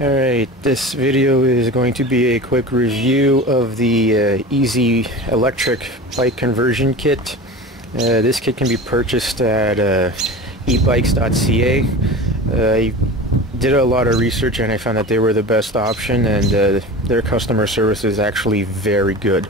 Alright, this video is going to be a quick review of the eZee electric bike conversion kit. This kit can be purchased at ebikes.ca. I did a lot of research and I found that they were the best option, and their customer service is actually very good.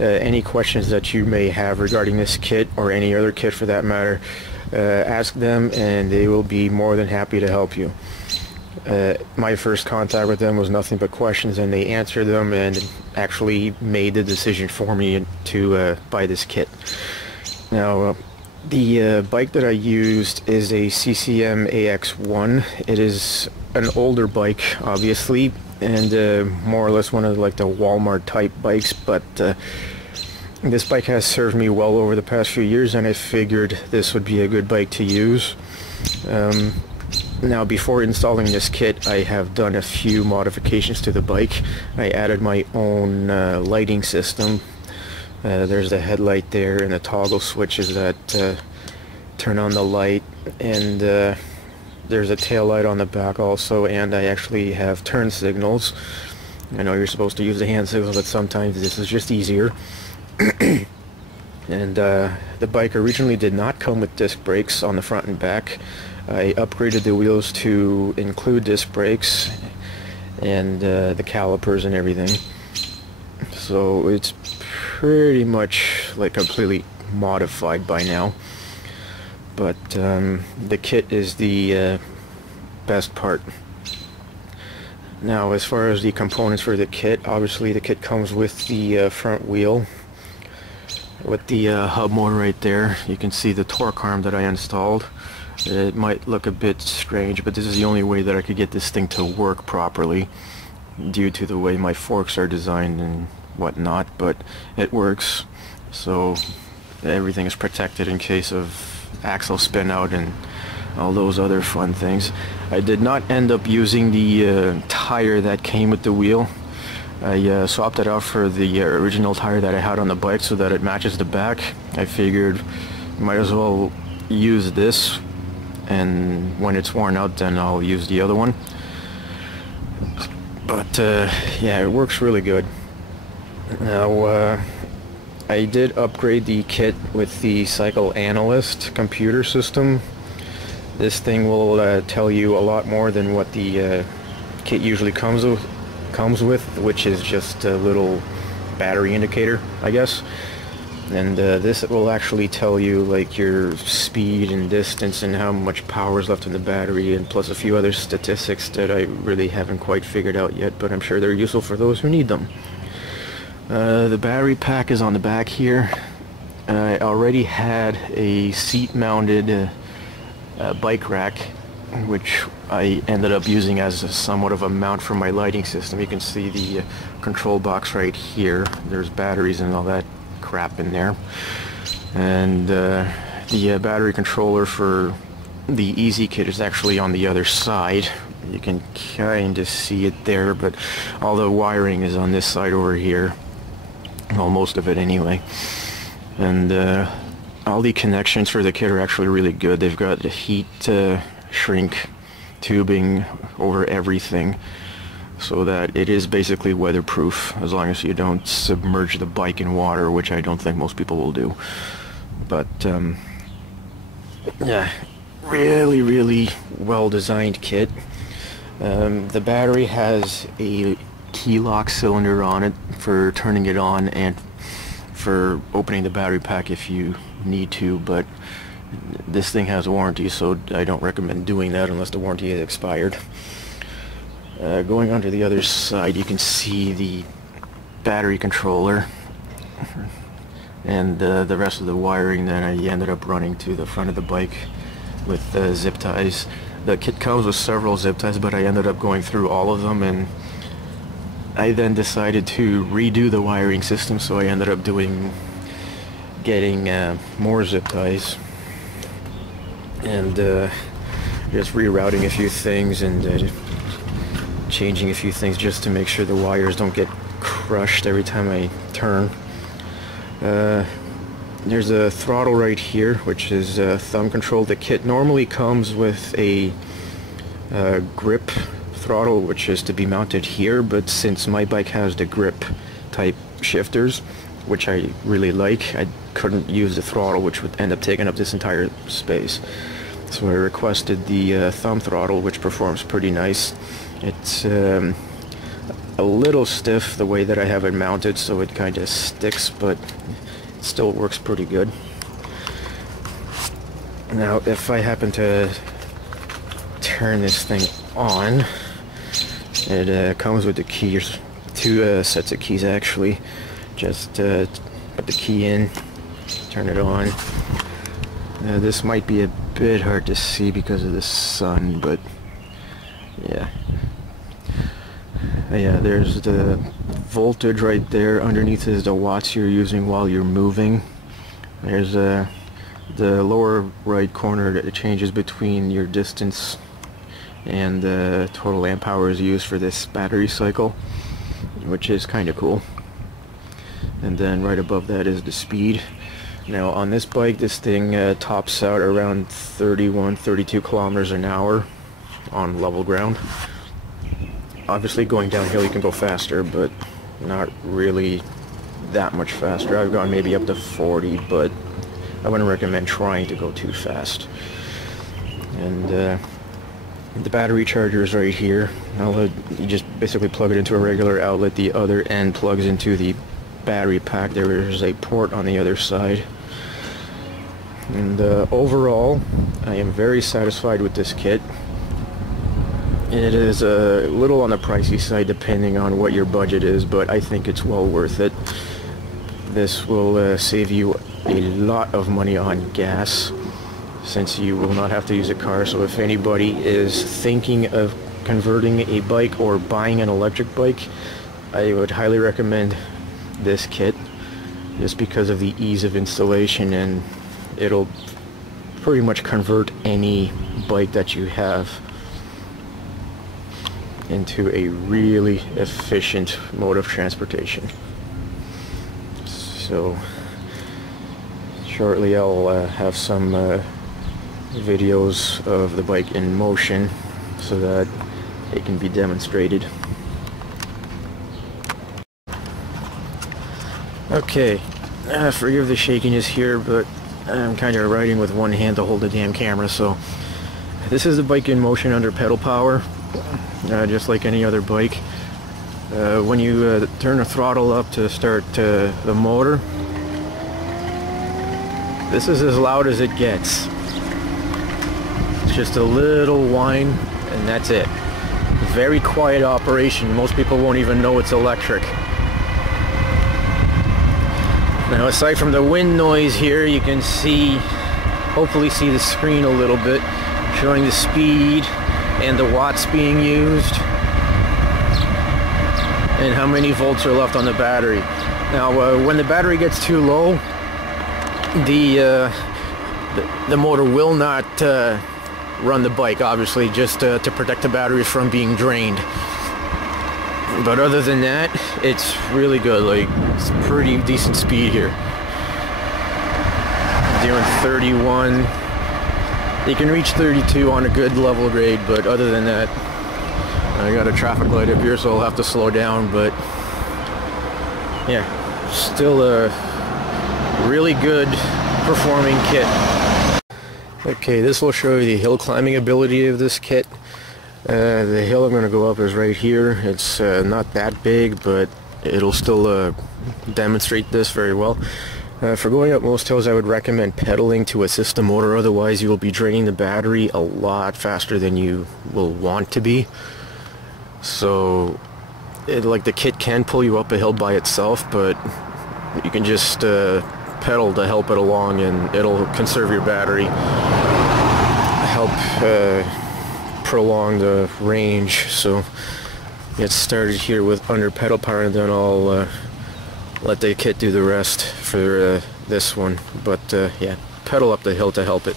Any questions that you may have regarding this kit, or any other kit for that matter, ask them and they will be more than happy to help you. My first contact with them was nothing but questions, and they answered them and actually made the decision for me to buy this kit. Now, the bike that I used is a CCM AX1. It is an older bike, obviously, and more or less one of the Walmart type bikes, but this bike has served me well over the past few years, and I figured this would be a good bike to use. Now, before installing this kit, I have done a few modifications to the bike. I added my own lighting system. There's the headlight there and the toggle switches that turn on the light, and there's a tail light on the back also, and I actually have turn signals. I know you're supposed to use the hand signals, but sometimes this is just easier. And the bike originally did not come with disc brakes on the front and back. I upgraded the wheels to include disc brakes and the calipers and everything. So it's pretty much completely modified by now. But the kit is the best part. Now, as far as the components for the kit, obviously the kit comes with the front wheel with the hub motor right there. You can see the torque arm that I installed. It might look a bit strange, but this is the only way that I could get this thing to work properly due to the way my forks are designed and whatnot, but it works. So everything is protected in case of axle spin out and all those other fun things. I did not end up using the tire that came with the wheel. I swapped it out for the original tire that I had on the bike so that it matches the back. I figured might as well use this, and when it's worn out then I'll use the other one. But yeah, it works really good. Now, I did upgrade the kit with the Cycle Analyst computer system. This thing will tell you a lot more than what the kit usually comes with, which is just a little battery indicator, I guess. And this will actually tell you your speed and distance and how much power is left in the battery, and plus a few other statistics that I really haven't quite figured out yet, but I'm sure they're useful for those who need them. The battery pack is on the back here. I already had a seat-mounted bike rack, which I ended up using as somewhat of a mount for my lighting system. You can see the control box right here. There's batteries and all that crap in there, and the battery controller for the eZee kit is actually on the other side. You can kind of see it there, but all the wiring is on this side over here. Well, most of it anyway. And all the connections for the kit are actually really good. They've got the heat shrink tubing over everything, so that it is basically weatherproof, as long as you don't submerge the bike in water, which I don't think most people will do. But yeah, really well designed kit. The battery has a key lock cylinder on it for turning it on and for opening the battery pack if you need to, but this thing has a warranty, so I don't recommend doing that unless the warranty is expired. Going on to the other side, you can see the battery controller and the rest of the wiring that I ended up running to the front of the bike with zip ties. The kit comes with several zip ties, but I ended up going through all of them, and I then decided to redo the wiring system, so I ended up getting more zip ties and just rerouting a few things and changing a few things just to make sure the wires don't get crushed every time I turn. There's a throttle right here, which is thumb control. The kit normally comes with a grip throttle, which is to be mounted here, but since my bike has the grip type shifters, which I really like, I couldn't use the throttle, which would end up taking up this entire space. So I requested the thumb throttle, which performs pretty nice. It's a little stiff the way that I have it mounted, so it kind of sticks, but it still works pretty good. Now, if I happen to turn this thing on, it comes with the keys, two sets of keys actually. Just put the key in, turn it on. This might be a bit hard to see because of the sun, but yeah. Yeah, there's the voltage right there. Underneath is the watts you're using while you're moving. There's the lower right corner that changes between your distance and the total amp hours used for this battery cycle, which is kind of cool. And then right above that is the speed. Now on this bike, this thing tops out around 31-32 kilometers an hour on level ground. Obviously going downhill you can go faster, but not really that much faster. I've gone maybe up to 40, but I wouldn't recommend trying to go too fast. And the battery charger is right here. You just basically plug it into a regular outlet. The other end plugs into the battery pack. There is a port on the other side. And overall, I am very satisfied with this kit. It is a little on the pricey side depending on what your budget is, but I think it's well worth it. This will save you a lot of money on gas, since you will not have to use a car. So if anybody is thinking of converting a bike or buying an electric bike, I would highly recommend this kit, just because of the ease of installation, and it'll pretty much convert any bike that you have into a really efficient mode of transportation. So shortly I'll have some videos of the bike in motion so that it can be demonstrated. Okay, forgive the shakiness here, but I'm kind of riding with one hand to hold the damn camera. So this is the bike in motion under pedal power, just like any other bike. When you turn the throttle up to start the motor, this is as loud as it gets. It's just a little whine, and that's it. Very quiet operation. Most people won't even know it's electric. Now, aside from the wind noise here, you can hopefully see the screen a little bit, showing the speed and the watts being used and how many volts are left on the battery. Now, when the battery gets too low, the motor will not run the bike, obviously, just to protect the battery from being drained. But other than that, it's really good. Like, it's pretty decent speed here. Doing 31. You can reach 32 on a good level grade, but other than that, I got a traffic light up here, so I'll have to slow down. But yeah, still a really good performing kit. Okay, this will show you the hill climbing ability of this kit. The hill I'm going to go up is right here. It's not that big, but it'll still demonstrate this very well. For going up most hills, I would recommend pedaling to assist the motor. Otherwise, you will be draining the battery a lot faster than you will want to be. So, like, the kit can pull you up a hill by itself, but you can just pedal to help it along, and it'll conserve your battery, help prolong the range. So get started here with under pedal power, and then I'll let the kit do the rest for this one. But yeah, pedal up the hill to help it.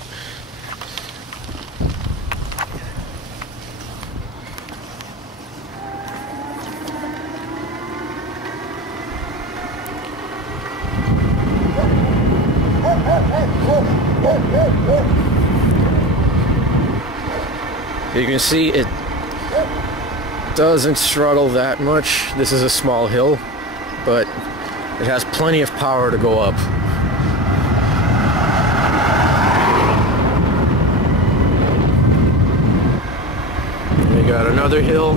You can see doesn't struggle that much. This is a small hill, but it has plenty of power to go up. We got another hill.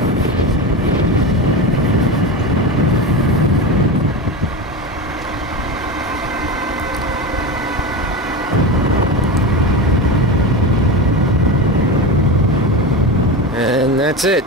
And that's it.